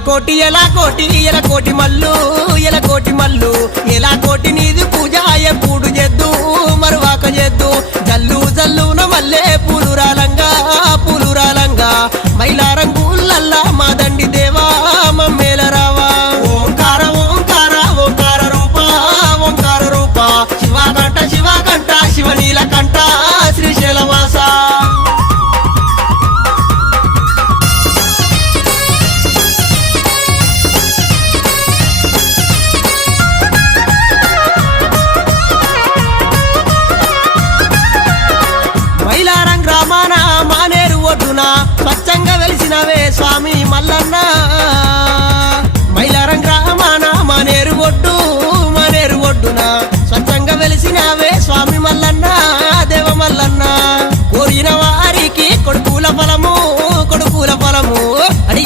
ఎలా కోటి మల్లు ఎలా కోటి నీది పూజ ఎప్పుడు చేద్దు మరువాక చేద్దు జల్లున మల్లె పూలురాలంగా మైలారంగులల్లా మా దండి దేవా మమ్మేల రావా ఓంకార రూప శివకంఠ శివనీలకంఠ శ్రీశైలవాస మైలారం గ్రామాన మానేరు ఒడ్డున స్వచ్ఛంగా వెలిసినవే స్వామి మల్లన్న